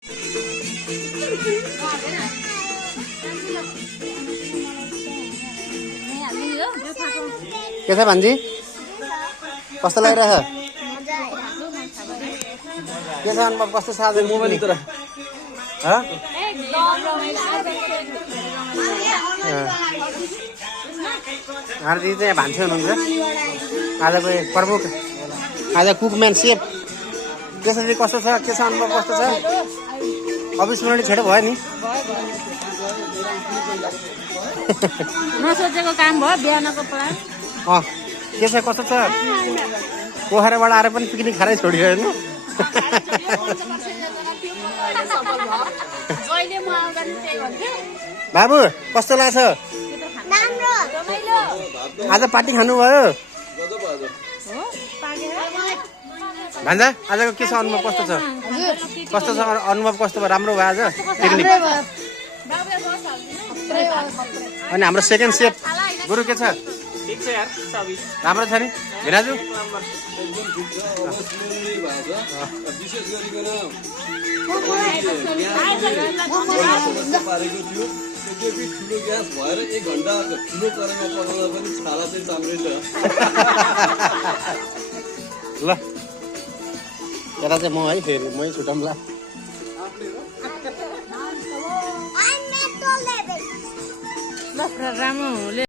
के छ भान्जी कस्तो लागिरहेछ के छ अनुभव कस्तो छ आज मोबाइल तर दिदी चाहिँ भान्से हुनुहुन्छ आजको प्रमुख आज कुकम्यान सेफ के छ दिदी कस्तो छ के छ अनुभव कस्तो छ अविस्मरणीय छेडो भयो नि नसोचेको काम भयो बिहानको प्लान के छ कस्तो छ पोखराबाट आएर पनि पिकनिक खारै छोडियो होइन बाबु कस्तो लाग्छ आज पार्टी खानुभयो भान्जा आजको के छ अनुभव कस्तो छ अनुभव कस्तो भयो राम्रो भयो आज पिकनिक अनि हाम्रो सेकेन्ड सेफ गुरु के छ राम्रो छ नि भिनाजु ठुलो ग्यास भएर 1 घण्टा ठुलो कराईमा पकाउँदा पनि छाला चाहिँ चाम्रेछ ल यता चाहिँ म है फेरि मै छुटाउँला राम्रो